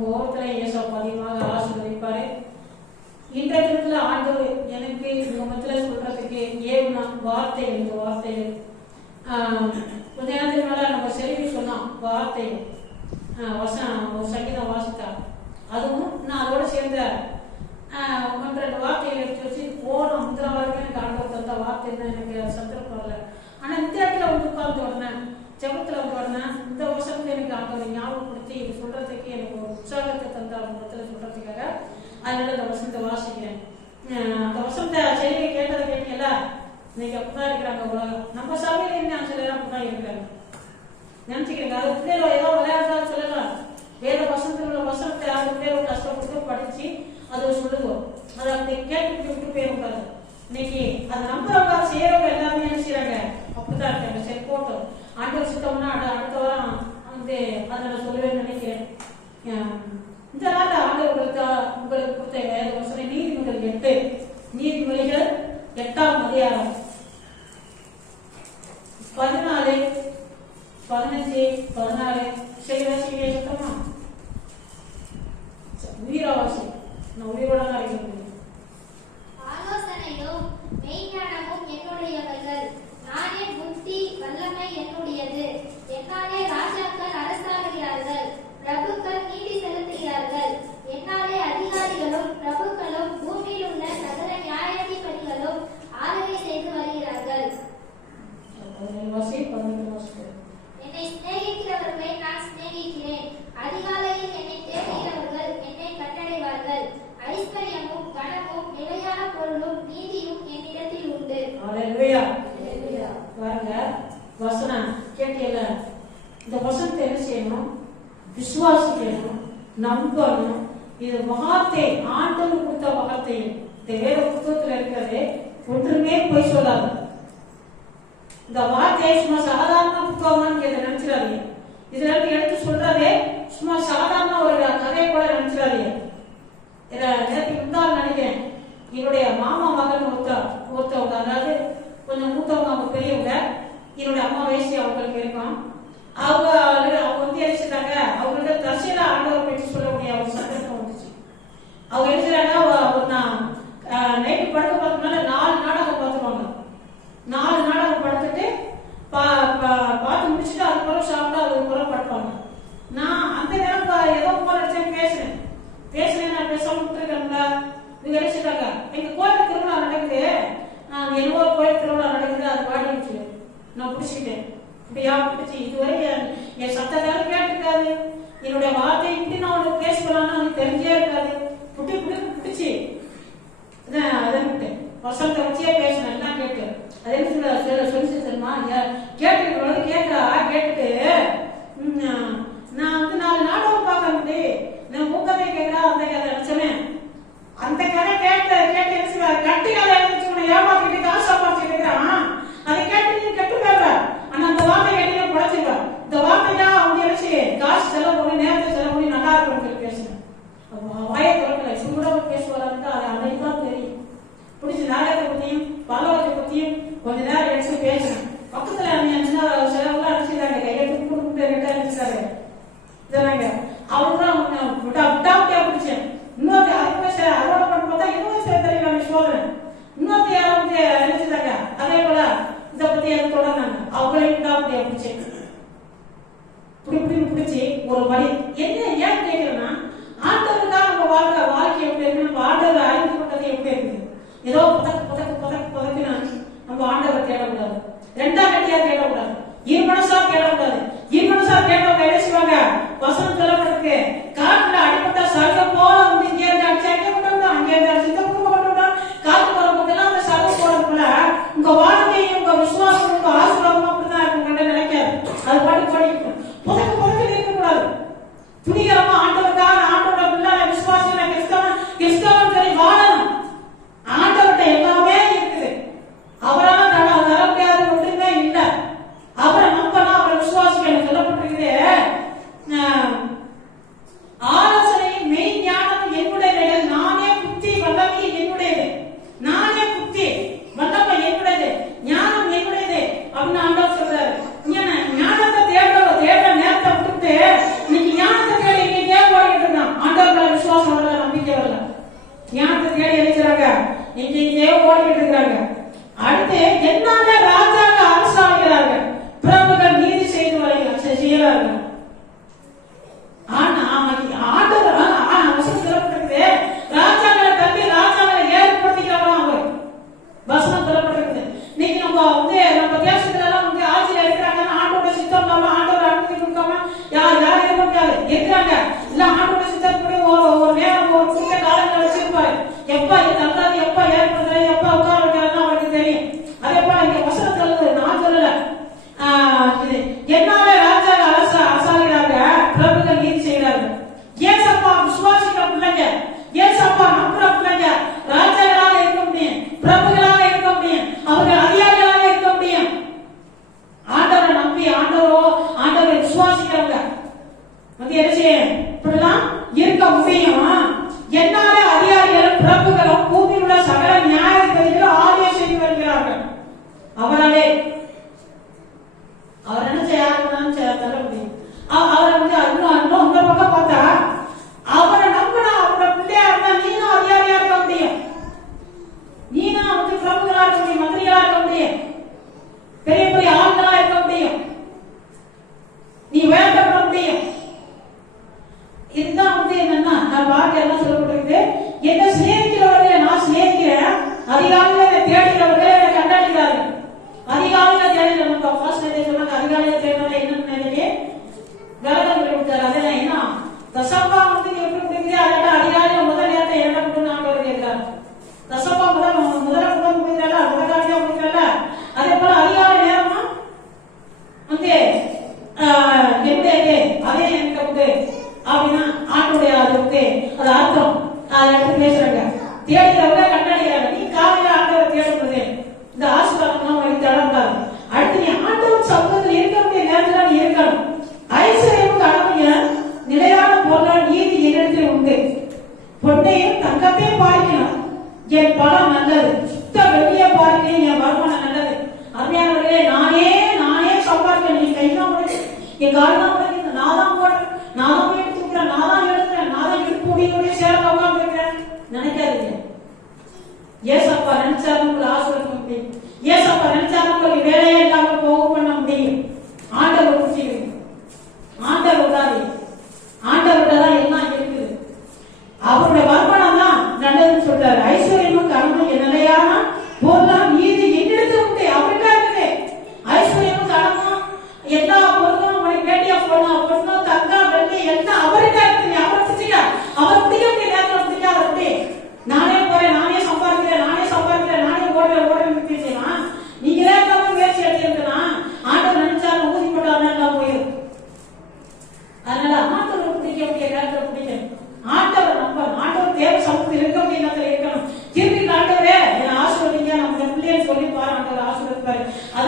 வந்திருக்கிற உங்க இயேசு அதிகமாக ஆசீர்வதிப்பாரு. இன்றைய தினத்துல ஆண்டவர் எனக்கு இந்த மத்தியில சொல்றதுக்கு ஏவுனா வார்த்தை இந்த வார்த்தைகள் ஆஹ், கொஞ்ச நேரத்துக்கு நம்ம செல்வி சொன்னோம் வார்த்தை வசனம் ஒரு சங்கீதம் வாசித்தா. அதுவும் நான் அதோட சேர்ந்த ஒன்று ரெண்டு வார்த்தைகள் எடுத்து வச்சு போன முந்திர வரைக்கும் எனக்கு ஆண்டவர் தந்த வார்த்தை என்ன எனக்கு சந்தர்ப்பம் இல்லை ஆனா இந்த இடத்துல வந்து உட்கார்ந்து உடனே ஜெபத்துல வந்து இந்த வருஷத்துக்கு எனக்கு அவங்க ஞாபகப்படுத்தி இது சொல்றதுக்கு எனக்கு ஒரு உற்சாகத்தை தந்த இடத்துல சொல்றதுக்காக அதனால இந்த வருஷத்தை வாசிக்கிறேன். அந்த வருஷத்தை செய்தியை கேட்டதை கேட்டீங்கல்ல இன்னைக்கு அப்படிதான் இருக்கிறாங்க உலகம். நம்ம சபையில என்ன சிலர் அப்படிதான் இருக்கிறாங்க. நினைச்சுக்கிறீங்க அது பிள்ளைகள் ஏதோ விளையாடுறதா சொல்லலாம். வேத வசனத்தில் உள்ள வசனத்தை அந்த பிள்ளைகள் கஷ்டப்பட்டு படிச்சு அதை சொல்லுவோம் அதை அப்படி கேட்டு விட்டு போயிருக்காது இன்னைக்கு அதை நம்புறவங்க அதை செய்யறவங்க எல்லாமே என்ன செய்யறாங்க அப்படிதான் இருக்காங்க. ஆண்டவர் சுத்தம்னா அடுத்த வாரம் வந்து அதை சொல்லுவேன்னு நினைக்கிறேன். இந்த நாள் ஆண்டவர் உங்களுக்கு உங்களுக்கு கொடுத்த வேத வசனம் நீதிமொழிகள் எட்டு. நீதிமொழிகள் எட்டாம் அதிகாரம். பதினாலு பதினஞ்சு பதினாலு சரி வாசிக்க சுத்தமா? உயிராவாசி நான் உயிரோட தான் இருக்க ஆலோசனையும் மெய்ஞானமும் என்னுடையவர்கள். நானே புத்தி வல்லமை என்னுடையது என்னாலே ராஜாக்கள் அரசாளுகிறார்கள் பிரபு விசுவாசிக்கணும் நம்பணும் இது வார்த்தை ஆண்டவர் கொடுத்த வார்த்தை இந்த புத்தகத்துல இருக்கிறது ஒன்றுமே போய் சொல்லாது. இந்த வார்த்தையை சும்மா சாதாரண புத்தகம்னு கேட்ட நினைச்சிடாதீங்க. இதுல இருந்து எடுத்து சொல்றதே சும்மா சாதாரண ஒரு கதை கூட நினைச்சிடாதீங்க. இத நேற்று முந்தாள் நினைக்கிறேன். என்னுடைய மாமா மகன் ஒருத்த ஒருத்தவங்க அதாவது கொஞ்சம் மூத்தவங்க அவங்க பெரியவங்க என்னுடைய அம்மா வயசு அவங்களுக்கு இருக்கும் அவங்க அவங்க வந்து எழுச்சிட்டாங்க அவங்கள்ட்ட ரஷ்யா ஆண்டவர் பற்றி சொல்லக்கூடிய ஒரு சந்தர்ப்பம் வந்துச்சு அவங்க எழுதுறாங்க ஒரு நான் நைட்டு படுக்க பார்த்தோம்னா நாலு நாடகம் பார்த்துருவாங்க. நாலு நாடகம் படுத்துட்டு பா பா- பார்த்து முடிச்சுட்டு அதுக்கப்புறம் சாப்பிட்டு அதுக்கப்புறம் படுப்பாங்க. நான் அந்த நேரம் ஏதோ போல அடிச்சேன் பேசுறேன். பேசுறேன் நான் பேசாம விட்டுருக்கேன்ல. இவங்க நினைச்சிட்டாங்க எங்க கோயில் திருவிழா நடக்குது. நான் என்னவோ கோயில் திருவிழா நடக்குது அது பாடி நான் பிடிச்சிக்கிட்டேன் இப்படியா பிடிச்சி இதுவரை என் என் சொல்லி தெரியுமா கேட்டு வந்து கேட்கா கேட்டுட்டு ம், நான் வந்து நாலு நாடகம் பார்க்க முடியும் நான் மூக்கதை கேட்கறா அந்த கதை நினைச்சேன் அந்த கதை கேட்டு கேட்டு என்ன செய்வா கட்டி கதை எழுதிச்சு உன்னை ஏமாத்திட்டு காசு சம்பாதிச்சுட்டு இருக்கிறான் அதை கேட்டு நீ கெட்டு போயிடுற ஆனா அந்த வார்த்தை வெளியே படைச்சிருவா இந்த வார்த்தையா அவங்க நினைச்சு காசு செலவு பண்ணி நேரத்தை செலவு பண்ணி நல்லா இருக்கும்னு சொல்லி பேசுனேன் அப்ப வாயை திறக்கல சூடா பேசுவாரான்ட்டு அது அன்னைக்கு தான் தெரியும் பிடிச்ச நாடகத்தை பத்தியும் பகவத்தை பத்தியும் கொஞ்ச நேரம் எடுத்து பேசுறேன் பக்கத்துல நீ சின்ன செலவுலாம் அடிச்சுட்டாங்க கையெழுத்து கொடுத்து ரெட்டா அடிச்சுட்டாங்க இதனாங்க அவங்க விட்டா விட்டா விட்டா பிடிச்சேன் இன்னொரு அதுக்கு சரி அறுவடை பண்ண பார்த்தா இன்னும் சரி தெரியும் சோதனை இன்னொரு யாரும் வந்து நினைச்சுட்டாங்க அதே போல இதை பத்தி எது தொடர்ந்தாங்க அவங்களையும் விட்டா அப்படியே பிடிச்சேன் இப்படி இப்படி பிடிச்சி ஒரு வழி என்ன ஏன் கேட்கிறேன்னா முடியாது எதுறாங்க இல்ல ஆட்டோமேஷன் கூட ஒரு ஒரு நேரம் verdad, porque los Nós só vamos என் பலம் நல்லது. சுத்த வெளிய பாருங்க என் வருமானம் நல்லது. அருமையானவர்களே நானே நானே சம்பாதிக்க நீ கைதான் என் காரணம் Вот. அது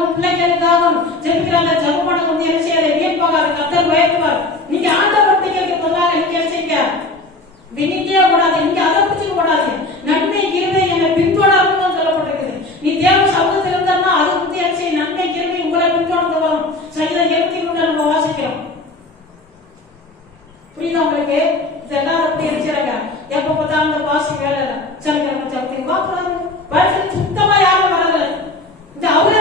உன் பிள்ளைகளுக்காகவும் ஜெபிக்கிறாங்க. ஜெபம் பண்ண வந்து என்ன செய்யாத வியப்பாக கத்தர் நீங்க ஆண்டவர் பிள்ளைகளுக்கு பதிலாக நீங்க என்ன செய்யுங்க விண்ணிக்கே கூடாது நீங்க அதை பிடிச்சிக்க கூடாது நன்மை கிருமை என்னை பின்தொடரும் சொல்லப்பட்டிருக்குது. நீ தேவ சமூகத்தில் இருந்தா அது வந்து என்ன செய்யும் உங்களை பின்தொடர்ந்து வரும் சங்கீதம் எழுபத்தி மூன்று நம்ம வாசிக்கிறோம். பார்த்தாலும் இந்த பாசி வேலை சனிக்கிழமை சக்தி பாக்குறாங்க சுத்தமா யாரும் வரல. இந்த அவரே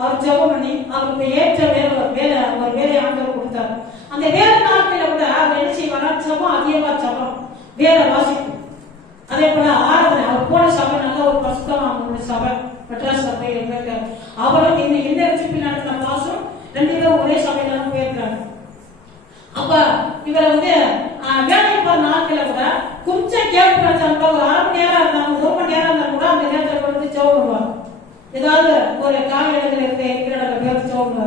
அவர் ஜெபம் பண்ணி அவருக்கு ஏற்ற வேலை வேலை ஒரு வேலை ஆண்டவர் கொடுத்தாரு. அந்த வேலை நாட்களில் கூட அவர் என்ன செய்வாரா ஜெபம் அதிகமா ஜெபம் வேலை வாசிப்பு. அதே போல ஆராதனை அவர் போன சபை நல்ல ஒரு பசுத்தம் அவங்களுடைய சபை மெட்ராஸ் சபை அவரும் இந்த எந்த ரசிப்பி நடந்த பாசும் ரெண்டு பேரும் ஒரே சபையில போயிருக்கிறாங்க. அப்ப இவரை வந்து வேலைக்கு போற நாட்கள கூட கொஞ்சம் கேட்கப்படுறதா கூட ஒரு அரை மணி நேரம் இருந்தாலும் ஒரு நேரம் இருந்தாலும் கூட அந்த நேரத்தில் வந்து ஜெபம் பண்ணுவாங்க. ஏதாவது ஒரு கால் இடத்துல இருக்க இருக்கிற பேர் சோம்பு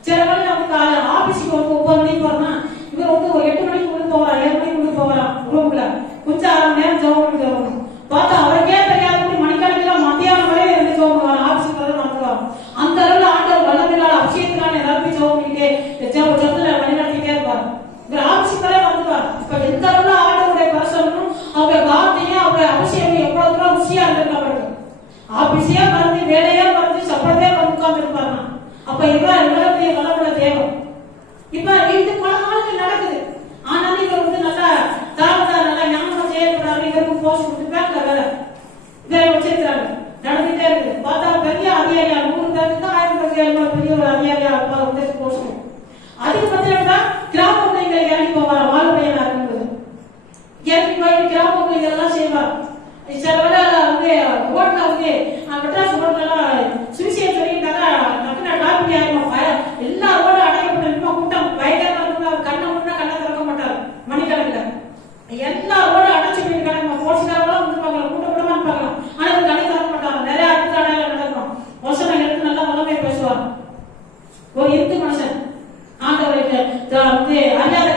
சில நாள் நமக்கு ஆபீஸ்க்கு ஒன்பது மணிக்கு போறோம்னா அதனால இதில் வச்சிருக்கிறாங்க நடந்துட்டே இருக்கு. பார்த்தா பெரிய அதிகாரியா நூறு பேருக்கு தான் ஆயிரம் பேருக்கு பெரிய ஒரு அதிகாரியா அப்பா வந்து போஷணும் அதுக்கு பார்த்தீங்கன்னா கிராம பிள்ளைங்களை ஏறி போவாரா? வாழ் பையனா இருக்கும்போது. ஏறி போய் கிராம பிள்ளைங்கள்லாம் செய்வார். சில வந்து ஓட்டில் வந்து மெட்ராஸ் ஓட்டிலாம் ஒரு இந்து மனுஷன். ஆண்டவருக்கு அறியாத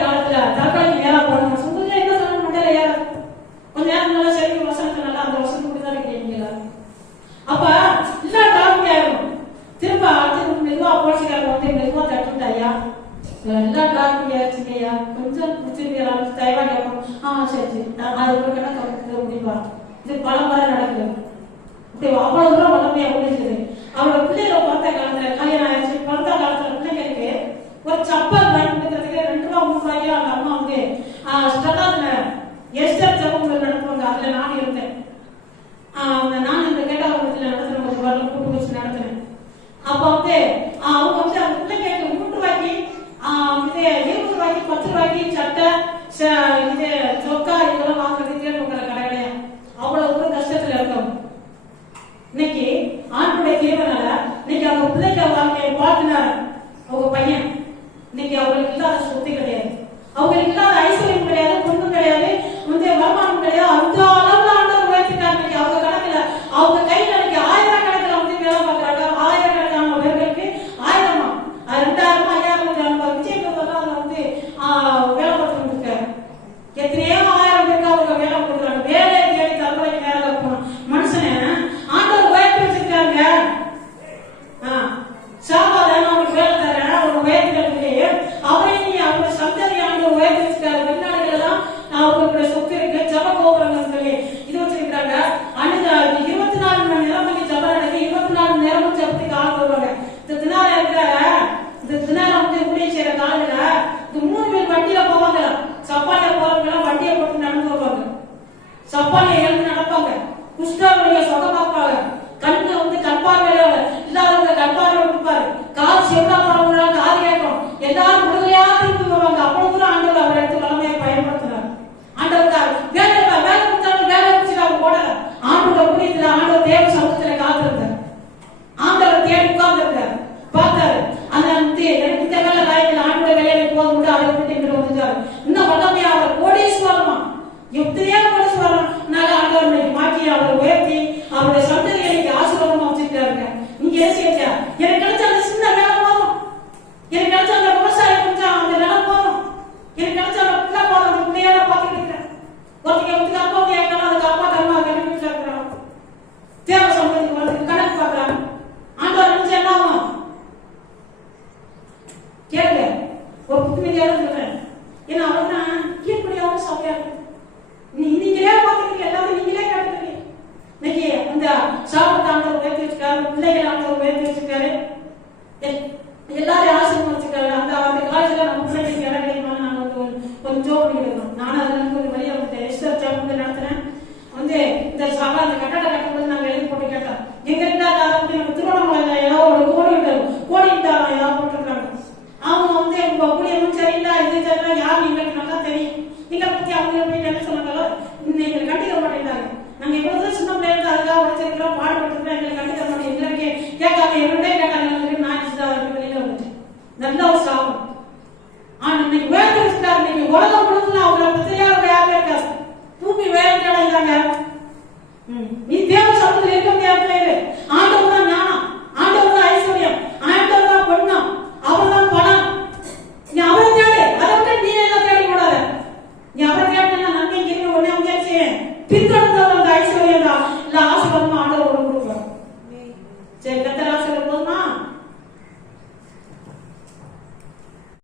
А, Amen. ரெண்டாவது சாபம் ஆனா இன்னைக்கு உயர்ந்து வச்சுட்டாரு இன்னைக்கு உலகம் முழுதுல அவங்களை தெரியாத யாருமே பூமி உயர்ந்து அடைந்தாங்க